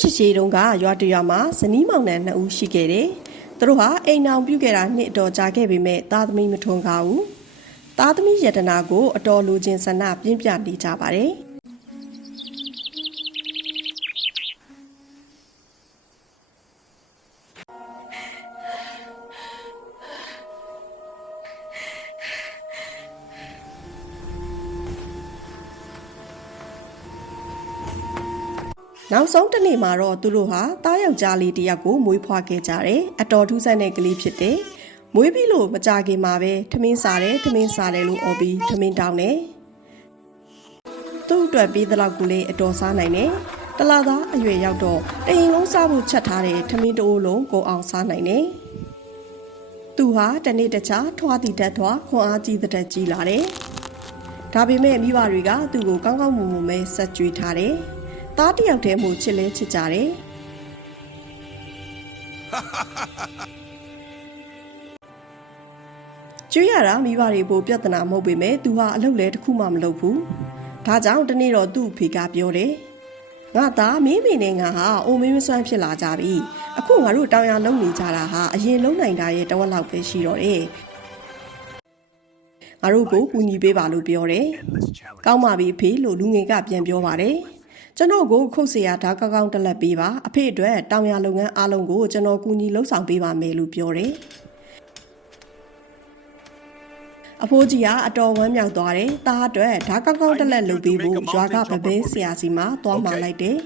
ရှိရှိတုန်းကရွာတရွာမှာဇနီးမောင်နှံ2ဦးရှိခဲ့တယ်။သူတို့ဟာအိမ်အောင်ပြုခဲ့တာနှစ်တော်ကြာခဲ့ပေမဲ့သားသမီးမထွန်းကားဘူး။သားသမီးယတနာကိုအတော်လိုချင်ဆန္ဒပြင်းပြနေကြပါတယ်။နောက်ဆုံးတစ်နေ့မှာတော့သူတို့ဟာတားယောက်ျားလေးတစ်ယောက်ကိုမွေးဖွားခဲ့ကြတယ်။အတော်ထူးဆန်းတဲ့ကလေးဖြစ်တယ်။မွေးပြီးလို့မကြခင်မှာပဲထမင်းစားတယ်လို့အော်ပြီးထမင်းတောင်းတယ်။သူ့အတွက်ပြီးသလောက်ကိုလေအတော်စားနိုင်တယ်။တလားသားအရွယ်ရောက်တော့တရင်လုံးစားဖို့ချက်ထားတဲ့ထမင်းတအိုးလုံးကိုအောင်စားနိုင်တယ်။သူဟာတနေ့တခြားထွားတည်တတ်သွားခွန်အားကြီးတဲ့ကြီးလာတယ်။ဒါပေမဲ့မိဘတွေကသူ့ကိုကောင်းကောင်းမွန်မွန်ပဲဆက်ကြွေးထားတယ်။သားတယောက်တည်းမို့ချစ်လဲချစ်ကြတယ်။ကျွေးရတာမိဘတွေပို့ပြဿနာမဟုတ်ပေမဲ့သူဟာအလုပ်လဲတစ်ခုမှမလုပ်ဘူး။ဒါကြောင့်တနေ့တော့သူ့အဖေကပြောတယ်။ငါသားမင်းမေနဲ့ငါဟာအိုမင်းမစွမ်းဖြစ်လာကြပြီ။အခုငါတို့တောင်ရလုံနေကြတာဟာအရင်လုံနိုင်တာရဲ့တဝက်လောက်ပဲရှိတော့တယ်။ငါတို့ကိုကူညီပေးပါလို့ပြောတယ်။ကောင်းပါပြီအဖေလို့လူငယ်ကပြန်ပြောပါတယ်။ကျွန်တော်ကိုခုတ်เสียဓာတ်ကောင်းတက်လက်ပေးပါအဖေအတွက်တောင်ရလုပ်ငန်းအားလုံးကိုကျွန်တော်ကူညီလှုပ်ဆောင်ပေးပါမယ်လို့ပြောတယ်အဖိုးကြီးကအတော်ဝမ်းမြောက်သွားတယ်တားအတွက်ဓာတ်ကောင်းတက်လက်လုပ်ပေးဖို့ရွာကဗပဲဆရာစီမှာသွားမှလိုက်တယ်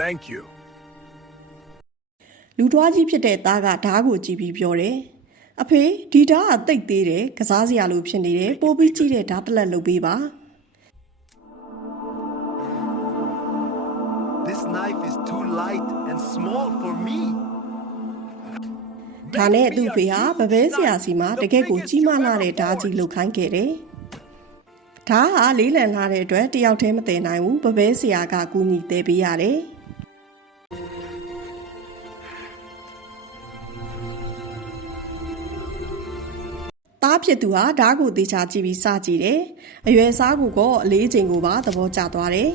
Thank you လူတွားကြီးဖြစ်တဲ့သားကဓာတ်ကိုကြည့်ပြီးပြောတယ်အဖေဒီဓာတ်ကတိတ်သေးတယ်ကစားစရာလိုဖြစ်နေတယ်ပိုပြီးကြည့်တဲ့ဓာတ်တစ်လက်လုပ်ပေးပါ This knife is too light and small for me ဒါနဲ့သူ့ဖေဟာဗပဲဆရာစီမှာတကယ့်ကိုကြီးမားလာတဲ့ဓာတ်ကြီးလုပ်ခိုင်းခဲ့တယ်ဓာတ်ဟာလေးလံလာတဲ့အတွက်တယောက်တည်းမတည်နိုင်ဘူးဗပဲဆရာကကူညီတည်ပေးရတယ်သားဖြစ်သူဟာဓာတ်ကိုသေချာကြည့်ပြီးစကြည့်တယ်။အရွယ်စားကိုကအလေးချိန်ကိုပါသဘောကျသွားတယ်။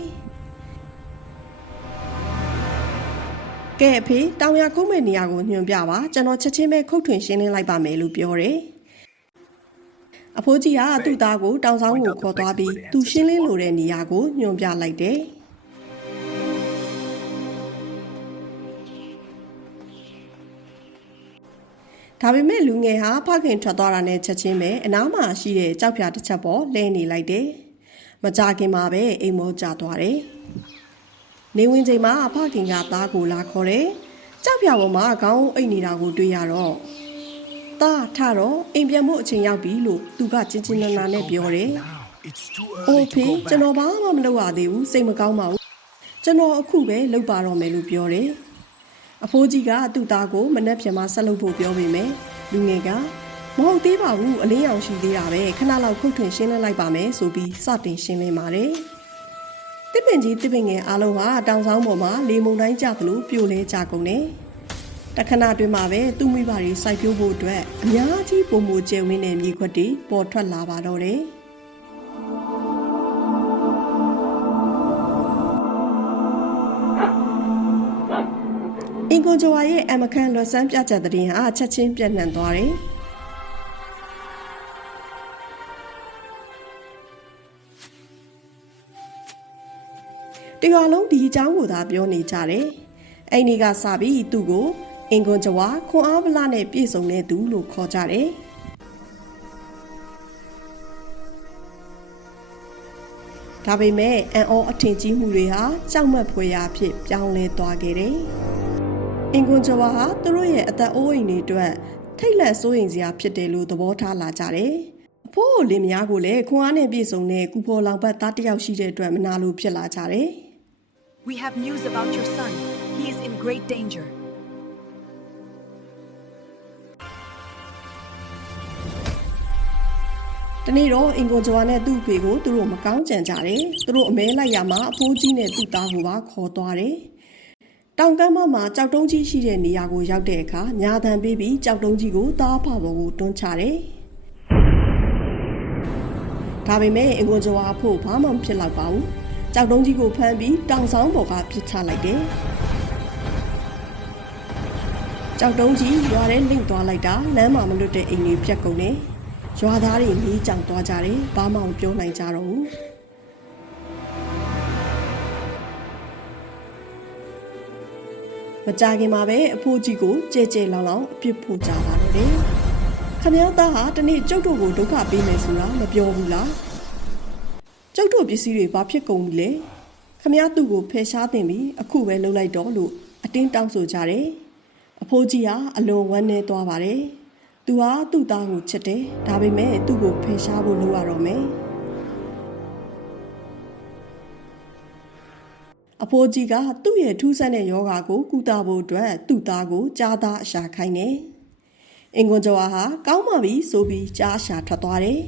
ကဲအဖေတောင်ရကုန်းမဲ့နေရာကိုညွှန်ပြပါကျွန်တော်ချက်ချင်းပဲခုတ်ထွင်ရှင်းလင်းလိုက်ပါမယ်လို့ပြောတယ်။အဖိုးကြီးကသူ့သားကိုတောင်ဆောင်ကိုခေါ်သွားပြီးသူရှင်းလင်းလိုတဲ့နေရာကိုညွှန်ပြလိုက်တယ်။ဒါပေမဲ့လူငယ်ဟာဖခင်ထွက်သွားတာနဲ့ချက်ချင်းပဲအနားမှာရှိတဲ့ကြောက်ဖြာတစ်ချက်ပေါ်လဲနေလိုက်တယ်။မကြခင်မှာပဲအိမ်မောကျသွားတယ်။နေဝင်ချိန်မှာဖခင်ကသားကိုလာခေါ်တယ်။ကြောက်ဖြာပေါ်မှာခေါင်းအိတ်နေတာကိုတွေ့ရတော့သားထတော့အိမ်ပြန်ဖို့အချိန်ရောက်ပြီလို့သူကချင်းချင်းနာနာနဲ့ပြောတယ်။အိုဖေကျွန်တော်ဘာမှမလုပ်ရသေးဘူးစိတ်မကောင်းပါဘူး။ကျွန်တော်အခုပဲလုပ်ပါတော့မယ်လို့ပြောတယ်။အဖိုးကြီးကသူ့သားကိုမနှက်ပြန်မှဆက်လုပ်ဖို့ပြောပေမဲ့လူငယ်ကမဟုတ်သေးပါဘူးအလင်းရောင်ရှိသေးတာပဲခဏလောက်ခုတ်ထွင်ရှင်းလင်းလိုက်ပါမယ်ဆိုပြီးစတင်ရှင်းလင်းပါတယ်တစ်ပင်ကြီးတစ်ပင်ငယ်အားလုံးဟာတောင်ဆောင်ပေါ်မှာလေမုန်တိုင်းကျသလိုပြိုလဲကြကုန်တယ်တခဏတွင်မှာပဲသူ့မိဘတွေစိုက်ပျိုးဖို့အတွက်အများကြီးပုံမကျဲဝင်းတဲ့မြေခွက်တွေပေါ်ထွက်လာပါတော့တယ်အင်ကွန်ဂျိုဝါရဲ့အမခန့်လွတ်ဆန်းပြချက်တဲ့ရင်ဟာချက်ချင်းပြန့်နှံ့သွားတယ်။တရွာလုံးဒီအကြောင်းကိုသာပြောနေကြတယ်။အဲ့ဒီကစပြီးသူ့ကိုအင်ကွန်ဂျိုဝါခွန်အားဗလာနဲ့ပြည့်စုံတဲ့သူလို့ခေါ်ကြတယ်။ဒါပေမဲ့အန်အောအထင်ကြီးမှုတွေဟာကြောက်မက်ဖွယ်ရာဖြစ်ပြောင်းလဲသွားခဲ့တယ်။အင်ကွန်ဂျိုဝါဟာသူတို့ရဲ့အသက်အိုးအိမ်တွေအတွက်ထိတ်လန့်စိုးရိမ်စရာဖြစ်တယ်လို့သဘောထားလာကြတယ်။အဖိုးလင်မယားကိုလည်းခွန်အားနဲ့ပြည့်စုံတဲ့ကူဖော်လောင်ပတ်သားတစ်ယောက်ရှိတဲ့အတွက်မနာလိုဖြစ်လာကြတယ်။ We have news about your son. He is in great danger. တနေ့တော့အင်ကွန်ဂျိုဝါနဲ့သူ့အဖေကိုသူတို့မကောင်းကြံကြတယ်။သူတို့အမဲလိုက်ရမှာအဖိုးကြီးနဲ့သူ့သားကိုပါခေါ်သွားတယ်။တောင်ကမ်းမှာကြောက်တုံးကြီးရှိတဲ့နေရာကိုရောက်တဲ့အခါညာတန်ပေးပြီးကြောက်တုံးကြီးကိုသားဖပေါ်ကိုတွန်းချတယ်။ ဒါပေမဲ့အင်ကွန်ကျော်အဖို့ဘာမှမဖြစ်တော့ပါဘူးကြောက်တုံးကြီးကိုဖမ်းပြီးတောင်ဆောင်ပေါ်ကပစ်ချလိုက်တယ်ကြောက်တုံးကြီးရွာထဲလိမ့်သွားလိုက်တာလမ်းမှာမလွတ်တဲ့အိမ်တွေပြက်ကုန်တယ်ရွာသားတွေမီးကြောင်သွားကြတယ်ဘာမှမပြောနိုင်ကြတော့ဘူးမကြခင်မှာပဲအဖိုးကြီးကိုကြဲကြဲလောင်လောင်အပြစ်ဖို့ကြပါတော့တယ်ခမည်းသားဟာတနေ့ကျုပ်တို့ကိုဒုက္ခပေးမယ်ဆိုတာမပြောဘူးလားကျုပ်တို့ပစ္စည်းတွေဘာဖြစ်ကုန်ပြီလဲခမည်းသူ့ကိုဖယ်ရှားတင်ပြီးအခုပဲလှုပ်လိုက်တော့လို့အတင်းတောင်းဆိုကြတယ်အဖိုးကြီးဟာအလွန်ဝမ်းနည်းသွားပါတယ်သူဟာသူ့သားကိုချစ်တယ်ဒါပေမဲ့သူ့ကိုဖယ်ရှားဖို့လုပ်ရတော့မယ်အဖိုးကြီးကသူ့ရဲ့ထူးဆန်းတဲ့ယောဂါကိုကုသဖို့အတွက်သူ့သားကိုကြားသားအရှာခိုင်းတယ်အင်ကွန်ကျော်ဟာကောင်းပါပြီဆိုပြီးကြားအရှာထွက်သွားတယ်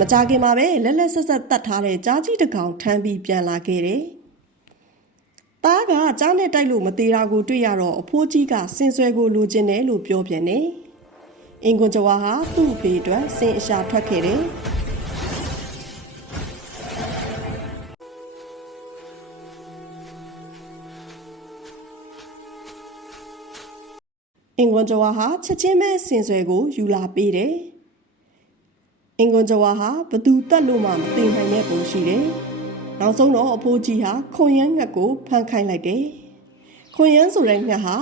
မကြခင်မှာပဲလက်လက်ဆက်ဆက်တတ်ထားတဲ့ကြားကြီးတစ်ကောင်ထမ်းပြီးပြန်လာခဲ့တယ်။သားကကြားနဲ့တိုက်လို့မသေးတာကိုတွေ့ရတော့အဖိုးကြီးကစင်ဆွဲကိုလိုချင်တယ်လို့ပြောပြန်တယ်။အင်ကွန်ကျော်ဟာသူ့အဖေအတွက်စင်အရှာထွက်ခဲ့တယ်။အင်ကွန်ကျော်ဟာချက်ချင်းပဲစင်ဆွဲကိုယူလာပေးတယ်။အင်ကွန်ကျော်ဟာဘသူတက်လို့မှမသိနိုင်တဲ့ပုံရှိတယ်။နောက်ဆုံးတော့အဖိုးကြီးဟာခွန်ရမ်းငှက်ကိုဖမ်းခိုင်းလိုက်တယ်။ခွန်ရမ်းဆိုတဲ့ငှက်ဟာ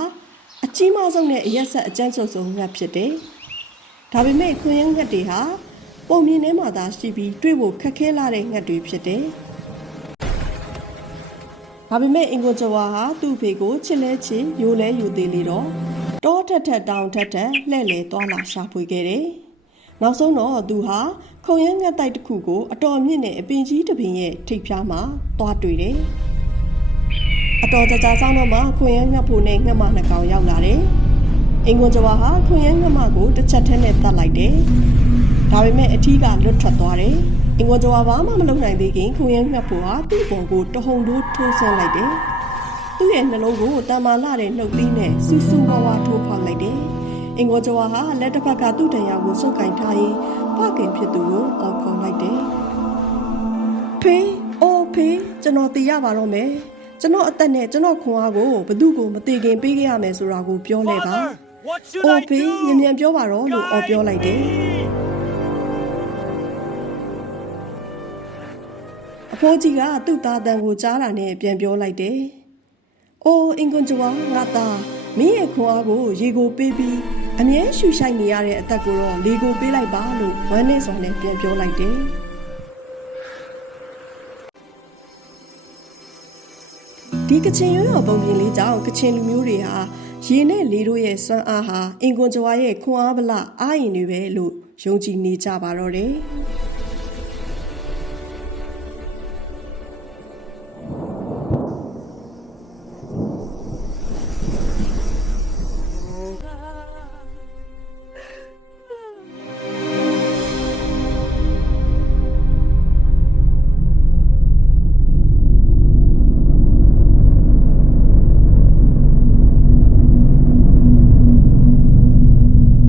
အကြီးမားဆုံးနဲ့အရက်ဆက်အကျန်းဆုံးငှက်ဖြစ်တယ်။ဒါပေမဲ့ခွန်ရမ်းငှက်တွေဟာပုံမြင်ထဲမှာသာရှိပြီးတွေ့ဖို့ခက်ခဲလာတဲ့ငှက်တွေဖြစ်တယ်။ဒါပေမဲ့အင်ကွန်ကျော်ဟာသူ့ဖေကိုချစ်လဲချစ်ယိုလဲယူသေးလေတော့တောထက်ထက်တောင်ထက်ထက်လှဲ့လေသွားလာရှာဖွေခဲ့တယ်။နောက်ဆုံးတော့သူဟာခုံရမ်းငှက်တိုက်တစ်ခုကိုအတော်မြင့်တဲ့အပင်ကြီးတစ်ပင်ရဲ့ထိပ်ဖြားမှာသွားတွေ့တယ်။အတော်ကြာဆောင်တော့မှခုံရမ်းငှက်ဖို့နဲ့ငှက်မနှစ်ကောင်ရောက်လာတယ်။အင်ကွန်ကျော်ဟာခုံရမ်းငှက်မကိုတစ်ချက်ထဲနဲ့တတ်လိုက်တယ်။ဒါပေမဲ့အထီးကလွတ်ထွက်သွားတယ်။အင်ကွန်ကျော်ဘာမှမလုပ်နိုင်သေးခင်ခုံရမ်းငှက်ဖို့ဟာသူ့ပေါ်ကိုတဟုန်ထိုးထိုးဆင်းလိုက်တယ်။သူ့ရဲ့နှလုံးကိုတန်မာလာတဲ့နှုတ်သီးနဲ့စူးစူးဝါးဝါထိုးဖောက်လိုက်တယ်။အင်ကွန်ကျော်ဟာလက်တစ်ဖက်ကသူ့တန်ရာကိုစုပ်ကင်ထားရင်ဖခင်ဖြစ်သူကိုအော်ခေါ်လိုက်တယ်။ဖေးအိုးဖေးကျွန်တော်သိရပါတော့မယ်။ကျွန်တော်အသက်နဲ့ကျွန်တော်ခွန်အားကိုဘသူ့ကိုမသိခင်ပေးခဲ့ရမယ်ဆိုတာကိုပြောလဲပါ။အိုးဖေးမြန်ပြောပါတော့လို့အော်ပြောလိုက်တယ်။အဖိုးကြီးကသူ့သားတန်ကိုကြားတာနဲ့ပြန်ပြောလိုက်တယ်။အိုးအင်ကွန်ကျော်ငါသားမင်းရဲ့ခွန်အားကိုရေကိုပေးပြီးအမြဲရှူရှိုက်နေရတဲ့အသက်ကိုတော့လေကိုပေးလိုက်ပါလို့ဝမ်းနဲ့စော်နဲ့ပြန်ပြောလိုက်တယ်။ဒီကချင်ရိုးရော်ပုံပြင်လေးကြောင့်ကချင်လူမျိုးတွေဟာရေနဲ့လေတို့ရဲ့စွမ်းအားဟာအင်ကွန်ကျော်ရဲ့ခွန်အားဗလအားရင်တွေပဲလို့ယုံကြည်နေကြပါတော့တယ်။